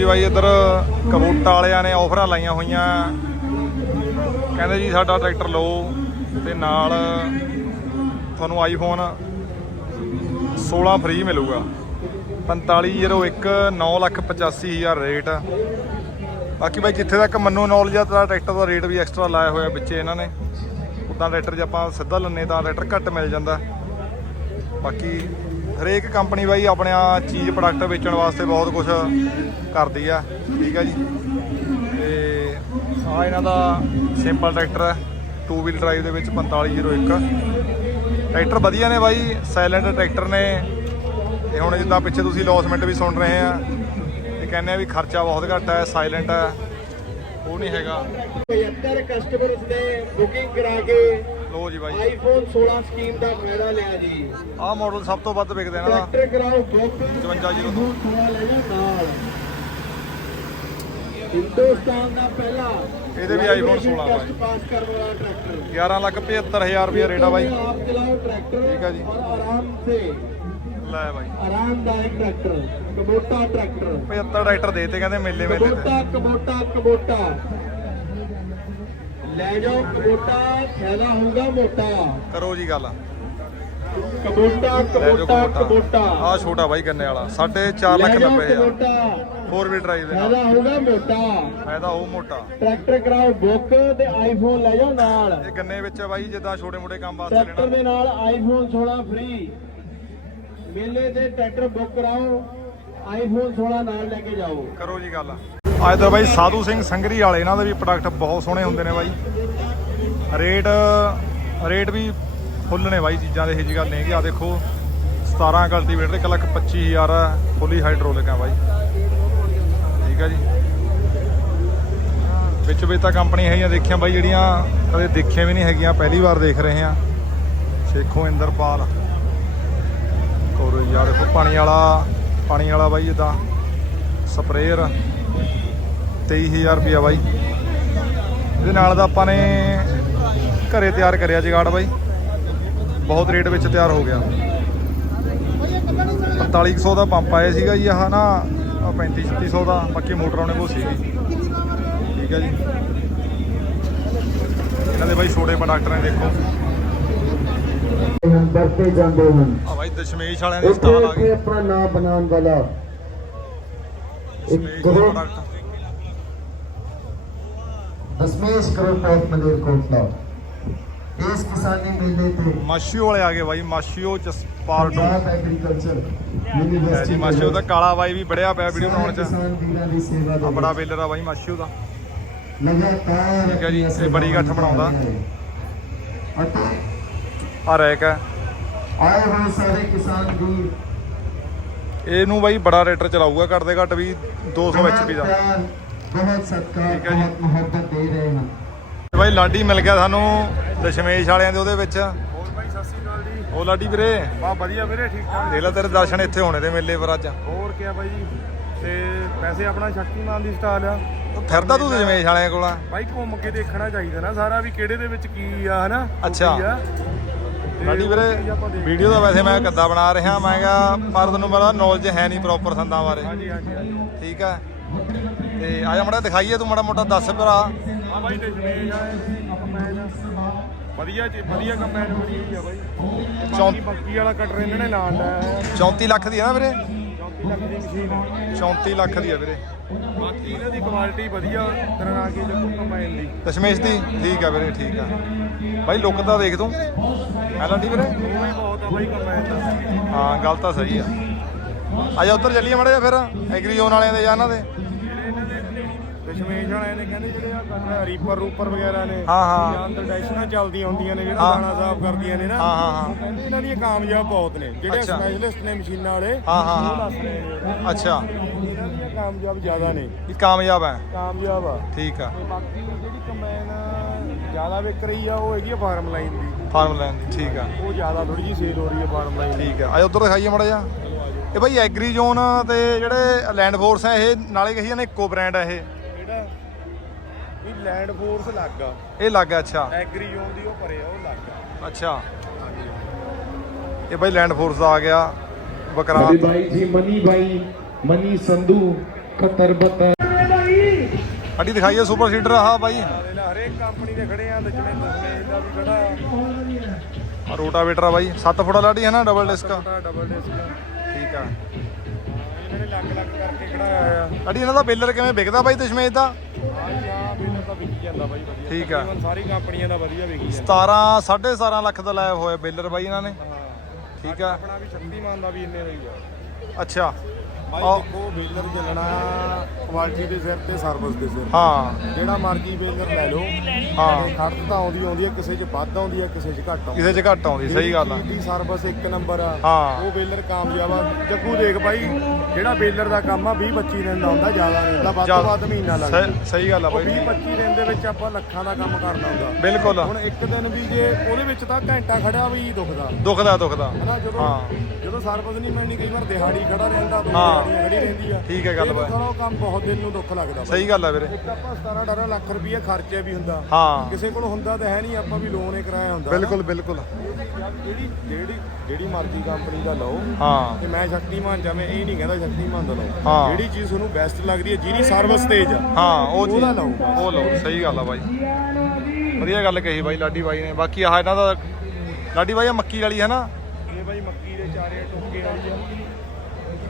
ਜੀ ਬਾਈ, ਇੱਧਰ ਕਬੂਟਾ ਵਾਲਿਆਂ ਨੇ ਆਫਰਾਂ ਲਾਈਆਂ ਹੋਈਆਂ। ਕਹਿੰਦੇ ਜੀ ਸਾਡਾ ਟਰੈਕਟਰ ਲਓ ਤੇ ਨਾਲ ਤੁਹਾਨੂੰ ਆਈਫੋਨ 16 ਫ੍ਰੀ ਮਿਲੂਗਾ। 4501 985000 ਰੇਟ ਬਾਕੀ ਬਾਈ, ਜਿੱਥੇ ਤੱਕ ਮੈਨੂੰ ਨੌਲੇਜ ਆ, ਤਾਂ ਟਰੈਕਟਰ ਦਾ ਰੇਟ ਵੀ ਐਕਸਟਰਾ ਲਾਇਆ ਹੋਇਆ ਵਿੱਚੇ ਇਹਨਾਂ ਨੇ। ਉਦਾਂ ਟਰੈਕਟਰ ਜੇ ਆਪਾਂ ਸਿੱਧਾ ਲੰਨੇ ਤਾਂ ਟਰੈਕਟਰ ਘੱਟ ਮਿਲ ਜਾਂਦਾ। ਬਾਕੀ ਹਰੇਕ ਕੰਪਨੀ ਬਾਈ ਆਪਣਾ ਚੀਜ਼ ਪ੍ਰੋਡਕਟ ਵੇਚਣ ਵਾਸਤੇ ਬਹੁਤ ਕੁਝ ਕਰਦੀ ਆ, ਠੀਕ ਆ ਜੀ। ਤੇ ਆ ਇਹਨਾਂ ਦਾ ਸਿੰਪਲ ਟਰੈਕਟਰ ਹੈ 2 ਵੀਲ ਡਰਾਈਵ ਦੇ ਵਿੱਚ 4501 ਟਰੈਕਟਰ ਵਧੀਆ ਨੇ ਬਾਈ ਸਾਇਲੈਂਟ ਟਰੈਕਟਰ ਨੇ। ਤੇ ਹੁਣ ਜਿੱਦਾਂ ਪਿੱਛੇ ਤੁਸੀਂ ਲੌਸਮੈਂਟ ਵੀ ਸੁਣ ਰਹੇ ਆ ਇਹ ਕਹਿੰਦੇ ਆ ਵੀ ਖਰਚਾ ਬਹੁਤ ਘੱਟ ਹੈ ਸਾਇਲੈਂਟ ਹੈ ਉਹ ਨਹੀਂ ਹੈਗਾ। 75 ਕਸਟਮਰਸ ਨੇ ਬੁਕਿੰਗ ਕਰਾ ਕੇ ਲੋ ਜੀ ਬਾਈ। ਆਈਫੋਨ 16 ਸਕੀਮ ਦਾ ਫਾਇਦਾ ਲਿਆ ਜੀ। ਆਹ ਮਾਡਲ ਸਭ ਤੋਂ ਵੱਧ ਵਿਕਦੇ ਇਹਨਾਂ ਦਾ ਟਰੈਕਟਰ ਕਰਾਓ ਬੁੱਕ 55 ਜ਼ੀਰੋ ਦੋ। ਥੋੜਾ ਲੈ ਜਾ ਨਾਲ। ਹਿੰਦੁਸਤਾਨ ਦਾ ਪਹਿਲਾ ਇਹਦੇ ਵੀ iPhone 16 ਟੈਸਟ ਬਾਈ। ਪਾਸ ਕਰਨ ਵਾਲਾ ਟਰੈਕਟਰ। 11 ਲੱਖ 75000 ਰੁਪਏ ਰੇਟ ਆ ਬਾਈ। ਆਪ ਚਲਾਓ ਟਰੈਕਟਰ ਠੀਕ ਆ ਜੀ। ਔਰ ਆਰਾਮ ਸੇ। ਲੈ ਬਾਈ। ਆਰਾਮਦਾਇਕ ਟਰੈਕਟਰ ਕਬੋਟਾ ਟਰੈਕਟਰ। 75 ਟਰੈਕਟਰ ਦੇ ਤੇ ਕਹਿੰਦੇ ਮੇਲੇ ਮੇਲੇ ਤੇ। Kubota Kubota Kubota. ਲੈ ਜਾਓ ਕਬੋਟਾ ਫਾਇਦਾ ਹੋਊਗਾ ਮੋਟਾ। ਕਰੋ ਜੀ ਗੱਲ। ਕਬੋਟਾ ਕਬੋਟਾ ਕਬੋਟਾ ਆ ਛੋਟਾ ਬਾਈ ਗੰਨੇ ਵਾਲਾ 4.5 ਲੱਖ ਲੈ ਜਾਓ 90 ਹਜ਼ਾਰ। ਕਬੋਟਾ 4 ਵੀਲ ਡਰਾਈਵ ਦੇ ਨਾਲ। ਫਾਇਦਾ ਹੋਊਗਾ ਮੋਟਾ। ਫਾਇਦਾ ਉਹ ਮੋਟਾ। ਟਰੈਕਟਰ ਕਰਾਓ ਬੁੱਕ ਤੇ ਆਈਫੋਨ ਲੈ ਜਾਓ ਨਾਲ। ਇਹ ਗੰਨੇ ਵਿੱਚ ਆ ਬਾਈ ਜਿੱਦਾਂ ਛੋਟੇ ਮੋਟੇ ਕੰਮ ਵਾਸਤੇ ਟਰੈਕਟਰ ਲੈਣਾ। ਦੇ ਨਾਲ ਆਈਫੋਨ 16 ਫ੍ਰੀ ਮੇਲੇ ਦੇ ਟਰੈਕਟਰ ਬੁੱਕ ਕਰਾਓ ਆਈਫੋਨ 16 ਨਾਲ ਲੈ ਕੇ ਜਾਓ। ਕਰੋ ਜੀ ਗੱਲ। ਅੱਜ ਤਾਂ ਬਾਈ ਸਾਧੂ ਸਿੰਘ ਸੰਗਰੀ ਵਾਲੇ, ਇਹਨਾਂ ਦੇ ਵੀ ਪ੍ਰੋਡਕਟ ਬਹੁਤ ਸੋਹਣੇ ਹੁੰਦੇ ਨੇ ਬਾਈ। ਰੇਟ ਰੇਟ ਵੀ ਫੁੱਲ ਨੇ ਬਾਈ ਚੀਜ਼ਾਂ ਦੇ, ਇਹ ਜੀ ਗੱਲ ਨਹੀਂ ਕਿ ਆ ਦੇਖੋ 17 ਕਲਟੀਵੇਟਰ 1 ਲੱਖ 25000 ਫੁੱਲੀ ਹਾਈਡ੍ਰੋਲਿਕ ਆ ਬਾਈ। ਠੀਕ ਆ ਜੀ। ਵਿੱਚ ਵਿੱਚ ਤਾਂ ਕੰਪਨੀ ਹੈਗੀਆਂ ਦੇਖੀਆਂ ਬਾਈ, ਜਿਹੜੀਆਂ ਕਦੇ ਦੇਖੀਆਂ ਵੀ ਨਹੀਂ ਹੈਗੀਆਂ, ਪਹਿਲੀ ਵਾਰ ਦੇਖ ਰਹੇ ਆ ਸੇਖੋ ਇੰਦਰਪਾਲ। ਕੋਰ ਯਾਰ ਦੇਖੋ, ਪਾਣੀ ਵਾਲਾ ਪਾਣੀ ਵਾਲਾ ਬਾਈ ਜਿੱਦਾਂ ਸਪਰੇਅਰ। 23000 ਰੁਪਿਆ ਬਾਈ। ਇਹਦੇ ਨਾਲ ਦਾ ਆਪਾਂ ਨੇ ਘਰੇ ਤਿਆਰ ਕਰਿਆ ਜਗਾੜ ਬਾਈ। ਬਹੁਤ ਰੇਟ ਵਿੱਚ ਤਿਆਰ ਹੋ ਗਿਆ। 4500 ਦਾ ਪੰਪ ਆਇਆ ਸੀਗਾ ਜੀ ਆਹ ਨਾ 35 3600 ਦਾ ਬਾਕੀ ਮੋਟਰ ਉਹਨੇ ਕੋ ਸੀਗੀ। ਠੀਕ ਹੈ ਜੀ। ਇਹਨਾਂ ਦੇ ਬਾਈ ਛੋਟੇ ਪ੍ਰੋਡਕਟ ਨੇ ਦੇਖੋ। ਵਰਤੇ ਜਾਂਦੇ ਹਨ ਆ ਬਾਈ ਦਸ਼ਮੇਸ਼ ਵਾਲਿਆਂ ਦੇ ਸਟਾਲ ਆ ਗਏ ਆਪਣਾ ਨਾਮ ਬਣਾਉਣ ਵਾਲਾ। Group product Dashmesh of Malerkotla ਇਸ ਕਿਸਾਨੀ ਮੇਲੇ ਤੇ ਮਾਸ਼ੀਓ ਵਾਲੇ ਆ ਗਏ ਬਾਈ Maschio Jaspal to Punjab agriculture university Maschio ਦਾ ਕਾਲਾ ਬਾਈ ਵੀ ਬੜਿਆ ਪਿਆ ਵੀਡੀਓ ਬਣਾਉਣ ਚ। ਆ ਬੜਾ ਬੇਲਰ ਆ ਬਾਈ ਮਾਸ਼ੀਓ ਦਾ। ਲਗਾਤਾਰ ਠੀਕ ਹੈ ਜੀ, ਇਹ ਬੜੀ ਗੱਠ ਬਣਾਉਂਦਾ। ਅਤੇ ਆ ਰੈਕ ਹੈ। ਆਏ ਹੋਏ ਸਾਰੇ ਕਿਸਾਨ ਵੀਰ। ਇਹਨੂੰ ਬਾਈ ਬੜਾ ਰੇਟਰ ਚਲਾਊਗਾ ਘੱਟ ਦੇ ਘੱਟ ਵੀ 200 ਐਚਪੀ ਦਾ। ਬਹੁਤ ਸਤਿਕਾਰ ਹੈ। ਬਹੁਤ ਮੁਹੱਬਤ ਦੇ ਰਹੇ ਹਨ ਬਾਈ ਲਾਡੀ ਮਿਲ ਗਿਆ ਸਾਨੂੰ ਦਸ਼ਮੇਸ਼ ਵਾਲਿਆਂ ਦੇ ਉਹਦੇ ਵਿੱਚ। ਹੋਰ ਬਾਈ ਸਤਿ ਸ਼੍ਰੀ ਅਕਾਲ ਜੀ। ਉਹ ਲਾਡੀ ਵੀਰੇ? ਬਾ ਵਧੀਆ ਵੀਰੇ ਠੀਕ ਠਾਕ। ਦੇਖ ਲੈ ਤੇਰੇ ਦਰਸ਼ਨ ਇੱਥੇ ਹੋਣੇ ਤੇ ਮੇਲੇ ਪਰ ਅੱਜ। ਹੋਰ ਕੀ ਬਾਈ ਜੀ? ਤੇ ਵੈਸੇ ਆਪਣਾ ਸ਼ਕਤੀਮਾਨ ਦੀ ਸਟਾਲ ਆ। ਤੂੰ ਫਿਰਦਾ ਤੂੰ ਦਸ਼ਮੇਸ਼ ਵਾਲਿਆਂ ਕੋਲ ਬਾਈ ਘੁੰਮ ਕੇ ਦੇਖਣਾ ਚਾਹੀਦਾ ਨਾ ਸਾਰਾ ਵੀ ਕਿਹੜੇ ਦੇ ਵਿੱਚ ਕੀ ਆ ਹਨਾ? ਅੱਛਾ। ਆਪਾਂ ਵੀਰੇ ਵੀਡੀਓ ਦਾ ਵੈਸੇ ਮੈਂ ਕੱਦਾ ਬਣਾ ਰਿਹਾ ਮੈਂ ਕਿਹਾ ਪਰ ਤੈਨੂੰ ਪਤਾ ਨੌਲੇਜ ਹੈ ਨਹੀਂ ਪ੍ਰੋਪਰ ਸੰਦਾਂ ਬਾਰੇ। ਹਾਂਜੀ ਹਾਂਜੀ ਹਾਂਜੀ। ਠੀਕ ਆ। ਤੇ ਆ ਜਾ ਮੜਾ ਦਿਖਾਈਏ ਤੂੰ ਮੜਾ ਮੋਟਾ ਦੱਸ ਭਰਾ। ਆ ਬਾਈ ਜਮੇਜ ਆ ਵਧੀਆ ਜੀ ਵਧੀਆ ਕੰਬਾਈਨ ਬਣੀ ਹੋਈ ਆ ਬਾਈ। ਤੇ ਚੌਂ- ਬਾਕੀ ਵਾਲਾ ਕਟਰ ਇਹਨਾਂ ਨੇ ਲਾਇਆ 34 ਲੱਖ ਦੀ ਹੈ ਨਾ ਵੀਰੇ? 34 ਲੱਖ ਦੀ ਮਸ਼ੀਨ ਆ। 34 ਲੱਖ ਦੀ ਹੈ ਵੀਰੇ। ਬਾਕੀ ਇਹਨਾਂ ਦੀ ਕੁਆਲਿਟੀ ਵਧੀਆ ਤਰ੍ਹਾਂ ਨਾਲ ਕੇ ਜੱਗੂ ਕੰਬਾਈਨ ਦੀ ਦਸ਼ਮੇਸ਼ ਦੀ? ਠੀਕ ਆ ਵੀਰੇ ਠੀਕ ਆ। ਬਾਈ ਲੁੱਕ ਤਾਂ ਦੇਖ ਤੂੰ। ਹੈ ਲਾਡੀ ਵੀਰੇ? ਬਹੁਤ ਆ ਬਾਈ ਕੰਬਾਈਨ ਦਾ ਹਾਂ ਗੱਲ ਤਾਂ ਸਹੀ ਆ। ਆ ਜਾ ਉੱਧਰ ਚੱਲੀਏ ਮੜਾ ਫਿਰ ਐਗਰੀ ਜ਼ੋਨ ਵਾਲਿਆਂ ਦੇ ਜਾਂ ਇਹਨਾਂ ਦੇ। ਦਸ਼ਮੇਸ਼ ਵਾਲਿਆਂ ਨੇ ਕਹਿੰਦੇ ਜਿਹੜੇ ਆ ਕਰਨਾ ਰੀਪਰ ਰੂਪਰ ਵਗੈਰਾ ਨੇ ਹਾਂ, ਹਾਂ। ਜਾਂ ਅੰਦਰ ਡੈਸ਼ਨਾਂ ਚੱਲਦੀਆਂ ਹੁੰਦੀਆਂ ਨੇ ਜਿਹੜਾ ਹਾਂ। ਦਾਣਾ ਸਾਫ਼ ਕਰਦੀਆਂ ਨੇ ਨਾ। ਹਾਂ, ਹਾਂ, ਹਾਂ। ਉਹ ਕਹਿੰਦੇ ਇਹਨਾਂ ਦੀਆਂ ਕਾਮਯਾਬ ਬਹੁਤ ਨੇ ਜਿਹੜੇ ਅੱਛਾ। ਸਪੈਸ਼ਲਿਸਟ ਨੇ ਮਸ਼ੀਨਾਂ ਵਾਲੇ ਹਾਂ, ਹਾਂ, ਹਾਂ। ਉਹ ਦੱਸ ਰਹੇ ਨੇ। ਅੱਛਾ। ਇਹਨਾਂ ਦੀਆਂ ਕਾਮਯਾਬ ਜ਼ਿਆਦਾ ਨੇ। ਇਹ ਕਾਮਯਾਬ ਹੈ। ਕਾਮਯਾਬ ਆ। ਠੀਕ ਆ। ਤੇ ਬਾਕੀ ਜਿਹੜੀ ਕੰਬਾਈਨ ਜ਼ਿਆਦਾ ਵਿਕ ਰਹੀ ਆ ਉਹ ਹੈਗੀ ਆ ਫਾਰਮ ਲਾਈਨ ਦੀ। ਫਾਰਮ ਲੈਣ ਦੀ ਠੀਕ ਆ। ਉਹ ਜ਼ਿਆਦਾ ਥੋੜੀ ਜਿਹੀ ਸੇਲ ਹੋ ਰਹੀ ਹੈ ਫਾਰਮ ਲਾਈਨ ਦੀ। ਠੀਕ ਆ। ਆ ਉੱਧਰ ਦਿਖਾਈਏ ਮੜਾ ਜਾ ਇਹ ਬਾਈ ਐਗਰੀ ਜ਼ੋਨ ਤੇ ਜਿਹੜੇ ਲੈਂਡ ਫੋਰਸ ਆ ਇਹ ਨਾਲੇ ਕਹੀ ਜਾਂਦੇ ਇੱਕੋ ਬ੍ਰਾਂਡ ਆ ਇਹ। ਜਿਹੜਾ ਵੀ ਲੈਂਡ ਫੋਰਸ ਲੱਗਾ ਇਹ ਲੱਗ ਅੱਛਾ। ਐਗਰੀ ਜ਼ੋਨ ਦੀ ਉਹ ਪਰੇ ਆ ਉਹ ਲੱਗਾ ਅੱਛਾ। ਇਹ ਬਾਈ ਲੈਂਡ ਫੋਰਸ ਦਾ ਆ ਗਿਆ ਸਾਡੇ ਬਕਰਾਲ ਬਾਈ ਜੀ ਮਨੀ ਬਾਈ ਮਨੀ ਸੰਧੂ 71 72 ਅੱਡੀ ਦਿਖਾਈਏ ਸੁਪਰ ਸੀਡਰ ਆਹ ਬਾਈ। ਦੇ ਨਾਲ ਹਰੇਕ ਕੰਪਨੀ ਦੇ ਖੜੇ ਆ ਲੱਜਣੇ ਦੋਨੇ ਇਹਦਾ ਵੀ ਖੜਾ ਆ। ਰੋਟਾਵੇਟਰ ਆ ਬਾਈ 7 ਫੁੱਟ ਲਾੜੀ ਹੈ ਨਾ ਡਬਲ ਡਿਸਕ ਆ ਡਬਲ ਡਿਸਕ ਠੀਕ ਆ। ਇਹਨਾਂ ਨੇ ਲੱਗ ਲੱਗ ਕਰਕੇ ਖੜਾਇਆ ਆ। ਸਾਡੀ ਇਹਨਾਂ ਦਾ ਬੇਲਰ ਕਿਵੇਂ ਵਿਕਦਾ ਬਾਈ ਦਸ਼ਮੇਸ਼ ਦਾ? ਹਾਂ ਜੀ ਹਾਂ ਬਿਲਰ ਤਾਂ ਵਿਕੀ ਜਾਂਦਾ ਬਾਈ ਵਧੀਆ। ਠੀਕ ਆ। ਤਕਰੀਬਨ ਸਾਰੀ ਕੰਪਨੀਆਂ ਦਾ ਵਧੀਆ ਵਿਕੀ ਜਾਂਦਾ। 17 17.5 ਲੱਖ ਦਾ ਲਾਇਆ ਹੋਇਆ ਬੇਲਰ ਬਾਈ ਇਹਨਾਂ ਨੇ। ਠੀਕ ਆ ਆਪਣਾ ਵੀ ਸ਼ਕਤੀਮਾਨ ਦਾ ਵੀ ਇੰਨੇ ਦਾ ਹੀ ਆ। ਅੱਛਾ। ਬਾਈ। ਦੇਖੋ ਬੇਲਰ ਚੱਲਣਾ ਕੁਆਲਿਟੀ ਦੇ ਸਿਰ ਤੇ ਸਰਵਿਸ ਦੇ ਸਿਰ ਹਾਂ। ਜਿਹੜਾ ਮਰਜ਼ੀ ਬੇਲਰ ਲੈ ਲਓ। ਹਾਂ। ਖੜਤ ਤਾਂ ਆਉਂਦੀ ਆਉਂਦੀ ਹੈ ਕਿਸੇ 'ਚ ਵੱਧ ਆਉਂਦੀ ਹੈ ਕਿਸੇ 'ਚ ਘੱਟ ਆਉਂਦੀ ਕਿਸੇ 'ਚ ਘੱਟ ਆਉਂਦੀ ਸਹੀ ਗੱਲ ਆ। ਦੀ ਸਰਵਿਸ ਇੱਕ ਨੰਬਰ ਆ। ਉਹ ਬੇਲਰ ਕਾਮਯਾਬ ਆ। ਜੱਗੂ ਦੇਖ ਬਾਈ। ਜਿਹੜਾ ਬੇਲਰ ਦਾ ਕੰਮ ਆ 20 25 ਦਿਨ ਦਾ ਹੁੰਦਾ ਜ਼ਿਆਦਾ ਨਹੀਂ ਹੁੰਦਾ ਵੱਧ ਤੋਂ ਵੱਧ ਮਹੀਨਾ ਲੱਗਦਾ ਸਹੀ- ਸਹੀ ਗੱਲ ਆ ਉਹ 20 ਬਾਈ 25 ਦਿਨ ਦੇ ਵਿੱਚ ਆਪਾਂ ਲੱਖਾਂ ਦਾ ਕੰਮ ਕਰਨਾ ਹੁੰਦਾ। ਬਿਲਕੁਲ। ਹੁਣ ਇੱਕ ਦਿਨ ਵੀ ਜੇ ਉਹਦੇ ਵਿੱਚ ਤਾਂ ਘੰਟਾ ਖੜਿਆ ਵੀ ਦੁਖਦਾ। ਦੁਖਦਾ ਦੁਖਦਾ। ਹਨਾ ਜਦੋਂ ਹਾਂ। ਜਦੋਂ ਸਰਵਿਸ ਨਹੀਂ ਮਿਲਣੀ ਕਈ ਵਾਰ ਦਿਹਾੜੀ ਖੜਾ ਰਹਿੰਦਾ ਦੋ ਹਾਂ। ਦਿਹਾੜੀਆਂ ਖੜੀ ਰਹਿੰਦੀ ਆ। ਠੀਕ ਹੈ ਗੱਲ ਇਹ ਬਾਈ। ਉਹ ਕੰਮ ਬਹੁਤ ਦਿਨ ਨੂੰ ਦੁੱਖ ਲੱਗਦਾ ਬਾਈ। ਸਹੀ ਗੱਲ ਆ ਵੀਰੇ। ਇੱਕ ਆਪਾਂ 17 18 ਲੱਖ ਰੁਪਈਆ ਖਰਚੇ ਵੀ ਹੁੰਦਾ। ਹਾਂ। ਕਿਸੇ ਕੋਲ ਹੁੰਦਾ ਤਾਂ ਹੈ ਨਹੀਂ ਆਪਾਂ ਵੀ ਲੋਨ ਹੀ ਕਰਾਇਆ ਹੁੰਦਾ। ਬਿਲਕੁਲ ਬਿਲਕੁਲ। ਜਿਹੜੀ ਜਿਹੜੀ ਜਿਹੜੀ ਮਰਜ਼ੀ ਕੰਪਨੀ ਦਾ ਲਓ। ਹਾਂ। ਤੇ ਮੈਂ ਸ਼ਕਤੀਮਾਨ ਚਾਵੇਂ ਇਹ ਨਹੀਂ ਕਹਿੰਦਾ ਸ਼ਕਤੀਮਾਨ ਦਾ ਲਓ ਹਾਂ। ਜਿਹੜੀ ਚੀਜ਼ ਤੁਹਾਨੂੰ ਬੈਸਟ ਲੱਗਦੀ ਹੈ ਜਿਹਦੀ ਸਰਵਿਸ ਤੇਜ਼ ਆ। ਹਾਂ ਉਹ ਚੀਜ਼। ਉਹਦਾ ਲਓ। ਉਹ ਲਓ ਸਹੀ ਗੱਲ ਆ ਬਾਈ। ਵਧੀਆ ਗੱਲ ਕਹੀ ਬਾਈ ਲਾਡੀ ਬਾਈ ਨੇ। ਬਾਕੀ ਆਹ ਇਹਨਾਂ ਦਾ ਲਾਡੀ ਬਾਈ ਆ ਮੱਕੀ ਵਾਲੀ ਹੈ ਨਾ? ਇਹ ਬਾਈ ਮੱਕੀ ਦੇ ਚਾਰੇ ਟੋਕੇ ਵਾਲੀ ਆ।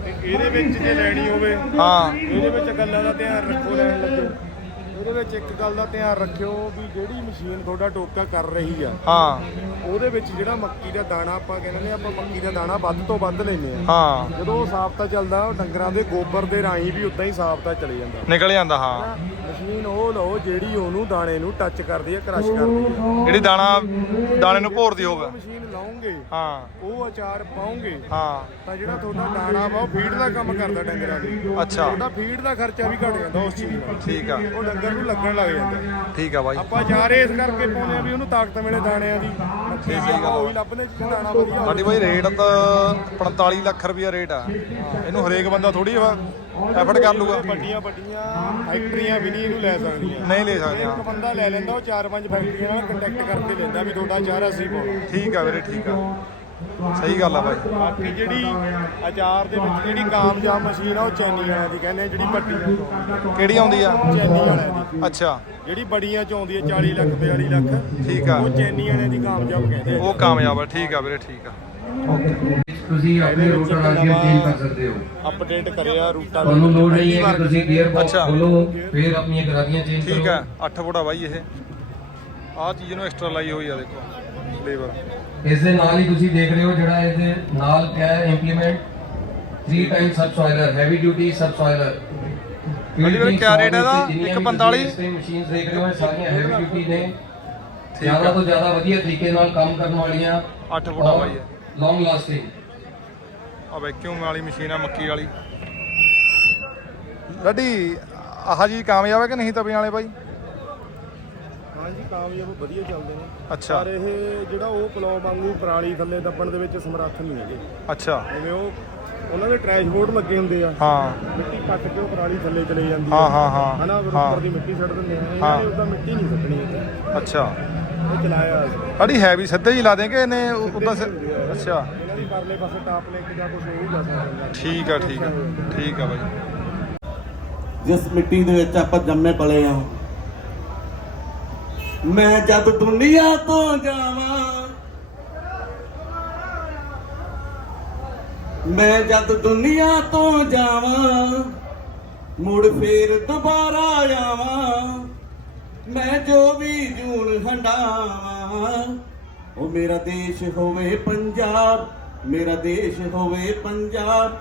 ਤੇ ਇਹਦੇ ਵਿੱਚ ਜੇ ਲੈਣੀ ਹੋਵੇ ਹਾਂ। ਇਹਦੇ ਵਿੱਚ ਗੱਲਾਂ ਦਾ ਧਿਆਨ ਰੱਖੋ ਲੈਣ ਲੱਗੇ। ਇਹਦੇ ਵਿੱਚ ਇੱਕ ਗੱਲ ਦਾ ਧਿਆਨ ਰੱਖਿਓ ਵੀ ਜਿਹੜੀ ਮਸ਼ੀਨ ਤੁਹਾਡਾ ਟੋਕਾ ਕਰ ਰਹੀ ਆ ਹਾਂ। ਉਹਦੇ ਵਿੱਚ ਜਿਹੜਾ ਮੱਕੀ ਦਾ ਦਾਣਾ ਆਪਾਂ ਕਹਿੰਦੇ ਨੇ ਆਪਾਂ ਮੱਕੀ ਦਾ ਦਾਣਾ ਵੱਧ ਤੋਂ ਵੱਧ ਲੈਂਦੇ ਆ ਹਾਂ। ਜਦੋਂ ਉਹ ਸਾਫ਼ਤਾ ਚੱਲਦਾ ਉਹ ਡੰਗਰਾਂ ਦੇ ਗੋਬਰ ਦੇ ਰਾਹੀਂ ਵੀ ਉਦਾਂ ਹੀ ਸਾਫ਼ਤਾ ਚਲੇ ਜਾਂਦਾ। ਨਿਕਲ ਜਾਂਦਾ ਹਾਂ। ਮਸ਼ੀਨ ਉਹ ਲਓ ਜਿਹੜੀ ਉਹਨੂੰ ਦਾਣੇ ਨੂੰ ਟੱਚ ਕਰਦੀ ਹੈ ਕ੍ਰਸ਼ ਕਰਦੀ ਹੈ। ਜਿਹੜੀ ਦਾਣਾ ਦਾਣੇ ਨੂੰ ਭੋਰਦੀ ਹੋਵੇ ਮਸ਼ੀਨ ਲਾਉਂਗੇ ਹਾਂ। ਉਹ ਅਚਾਰ ਪਾਉਂਗੇ ਹਾਂ। ਤਾਂ ਜਿਹੜਾ ਤੁਹਾਡਾ ਦਾਣਾ ਵਾ ਉਹ ਫੀਡ ਦਾ ਕੰਮ ਕਰਦਾ ਡੰਗਰਾਂ ਦੀ। ਅੱਛਾ। ਤੁਹਾਡਾ ਫੀਡ ਦਾ ਖਰਚਾ ਵੀ ਘਟ ਜਾਂਦਾ ਉਸ ਚੀਜ਼ ਨਾਲ ਠੀਕ ਆ। ਉਹ ਡੰਗਰ ਨੂੰ ਲੱਗਣ ਲੱਗ ਜਾਂਦਾ। ਠੀਕ ਆ ਬਾਈ। ਆਪਾਂ ਚਾਰੇ ਇਸ ਕਰਕੇ ਪਾਉਂਦੇ ਆ ਵੀ ਉਹਨੂੰ ਤਾਕਤ ਮਿਲੇ ਦਾਣਿਆਂ ਦੀ। ਮੱਕੀ ਦੀ ਆਪਾਂ ਉਹੀ ਲੱਭਦੇ ਜਿੱਥੇ ਦਾਣਾ ਵਧੀਆ। ਸਾਡੀ ਬਾਈ ਰੇਟ ਤਾਂ 45 ਲੱਖ ਰੁਪਿਆ ਰੇਟ ਆ। ਇਹਨੂੰ ਹਰੇਕ ਬੰਦਾ ਥੋੜੀ ਐਫਰਟ ਕਰ ਲੂਗਾ। ਵੱਡੀਆਂ ਵੱਡੀਆਂ ਫੈਕਟਰੀਆਂ ਵੀ ਨਹੀਂ ਇਹਨੂੰ ਲੈ ਸਕਦੀਆਂ। ਨਹੀਂ ਲੈ ਸਕਦੇ ਹਾਂ ਇੱਕ ਬੰਦਾ ਲੈ ਲੈਂਦਾ ਉਹ ਚਾਰ ਪੰਜ ਫੈਕਟਰੀਆਂ ਨਾਲ ਕੰਟੈਕਟ ਕਰਕੇ ਲੈਂਦਾ ਵੀ ਤੁਹਾਡਾ ਚਾਰ ਅਸੀਂ ਪਾਉਣਾ। ਠੀਕ ਆ ਵੀਰੇ ਠੀਕ ਆ। ਸਹੀ ਗੱਲ ਆ ਬਾਈ। ਬਾਕੀ ਜਿਹੜੀ ਅਚਾਰ ਦੇ ਵਿੱਚ ਜਿਹੜੀ ਕਾਮਯਾਬ ਮਸ਼ੀਨ ਆ ਉਹ ਚੈਨੀ ਵਾਲਿਆਂ ਦੀ ਕਹਿੰਦੇ ਆ ਜਿਹੜੀ ਵੱਡੀ ਆ। ਕਿਹੜੀ ਆਉਂਦੀ ਆ? ਚੈਨੀ ਵਾਲਿਆਂ ਦੀ। ਅੱਛਾ। ਜਿਹੜੀ ਬੜੀਆਂ ਚ ਆਉਂਦੀ ਹੈ 40 ਲੱਖ 42 ਲੱਖ ਠੀਕ ਆ। ਉਹ ਚੈਨੀ ਵਾਲਿਆਂ ਦੀ ਕਾਮਯਾਬ ਕਹਿੰਦੇ ਆ। ਉਹ ਕਾਮਯਾਬ ਆ ਠੀਕ ਆ ਵੀਰੇ ਠੀਕ ਆ। ਤੁਸੀਂ ਆਪਣੇ ਰੂਟਰ ਨਾਲ ਚੇਂਜ ਕਰ ਸਕਦੇ ਹੋ। ਅਪਡੇਟ ਕਰਿਆ ਰੂਟਾ ਤੁਹਾਨੂੰ ਲੋੜ ਨਹੀਂ ਹੈ ਕਿ ਤੁਸੀਂ ਗੀਅਰ ਬਾਕਸ ਅੱਛਾ। ਖੋਲੋ ਫਿਰ ਆਪਣੀਆਂ ਗਰਾਦੀਆਂ ਚੇਂਜ ਕਰੋ ਠੀਕ ਆ 8 ਫੁੱਟ ਆ ਬਾਈ ਇਹ। ਆਹ ਚੀਜ਼ ਨੂੰ ਐਕਸਟਰਾ ਲਾਈ ਹੋਈ ਆ ਦੇਖੋ। ਲੇਬਰ ਇਸ ਦੇ ਨਾਲ ਹੀ ਤੁਸੀਂ ਦੇਖ ਰਹੇ ਹੋ ਜਿਹੜਾ ਇਹਦੇ ਨਾਲ ਹੈ implement 3 time subsoiler heavy duty subsoiler ਹਾਂਜੀ ਵੀਰੇ, ਕਿਆ rate ਹੈ ਇਹਦਾ? ਇੱਕ 45? ਮਸ਼ੀਨਸ ਦੇਖ ਰਹੇ ਹੋ ਸਾਰੀਆਂ ਹੈਵੀ ਡਿਊਟੀ ਨੇ। ਜ਼ਿਆਦਾ ਤੋਂ ਜ਼ਿਆਦਾ ਵਧੀਆ ਤਰੀਕੇ ਨਾਲ ਕੰਮ ਕਰਨ ਵਾਲੀਆਂ 8 ਫੁੱਟ ਬਾਈ ਇਹ ਲੌਂਗ ਲਾਸਟਿੰਗ ਆ ਵੈਕਿਊਮ ਵਾਲੀ ਮਸ਼ੀਨ ਆ ਮੱਕੀ ਵਾਲੀ? ਲੱਡੀ ਆਹ ਜੀ ਕਾਮਯਾਬ ਹੈ ਕਿ ਨਹੀਂ ਤਵੇ ਵਾਲੇ ਬਾਈ? ਹਾਂਜੀ ਕਾਮਯਾਬ ਵਧੀਆ ਚੱਲਦੇ ਨੇ। ਅੱਛਾ। ਪਰ ਇਹ ਜਿਹੜਾ ਉਹ ਪਲੋ ਵਾਂਗੂ ਪਰਾਲੀ ਥੱਲੇ ਦੱਬਣ ਦੇ ਵਿੱਚ ਸਮਰੱਥ ਨਹੀਂ ਹੈਗੇ। ਅੱਛਾ। ਜਿਵੇਂ ਉਹ ਉਹਨਾਂ ਦੇ ਟ੍ਰੈਸ਼ਬੋਰਡ ਲੱਗੇ ਹੁੰਦੇ ਆ। ਹਾਂ। ਮਿੱਟੀ ਪੱਟ ਕੇ ਉਹ ਪਰਾਲੀ ਥੱਲੇ ਚਲੇ ਜਾਂਦੀ ਹਾਂ ਹਾਂ ਹਾਂ। ਹਨਾ ਫਿਰ ਹਾਂ। ਉੱਪਰ ਦੀ ਮਿੱਟੀ ਛੱਡ ਦਿੰਦੇ ਆ। ਹਾਂ। ਇਹਨਾਂ ਨੇ ਉਦਾਂ ਮਿੱਟੀ ਨਹੀਂ ਅੱਛਾ। ਉਹ ਚਲਾਇਆ ਅਸੀਂ। ਸਾਡੀ ਹੈ ਵੀ ਸਿੱਧੇ ਹੀ ਲਾ ਦੇਂਗੇ ਇਹਨੇ ਉਦਾਂ ਅੱਛਾ। ਇਹਨਾਂ ਦੀ ਪਰਲੇ ਪਾਸੇ ਟਾਪ ਲੈ ਕੇ ਜਾਂ ਕੁਝ ਹੋਰ ਜਾ ਸਕਦਾ। ਠੀਕ ਆ ਠੀਕ ਆ। ਠੀਕ ਆ ਬਾਈ। ਜਿਸ ਮਿੱਟੀ ਦੇ ਵਿੱਚ ਆਪਾਂ ਜੰਮੇ ਪਲੇ ਆ ਮੈਂ ਜਦ ਦੁਨੀਆ ਤੋਂ ਜਾਵਾਂ, ਮੈਂ ਜਦ ਦੁਨੀਆ ਤੋਂ ਜਾਵਾਂ, ਮੁੜ ਫੇਰ ਦੁਬਾਰਾ ਆਵਾਂ, ਮੈਂ ਜੋ ਵੀ ਜੂਨ ਹੰਡਾਵਾਂ, ਉਹ ਮੇਰਾ ਦੇਸ਼ ਹੋਵੇ ਪੰਜਾਬ, ਮੇਰਾ ਦੇਸ਼ ਹੋਵੇ ਪੰਜਾਬ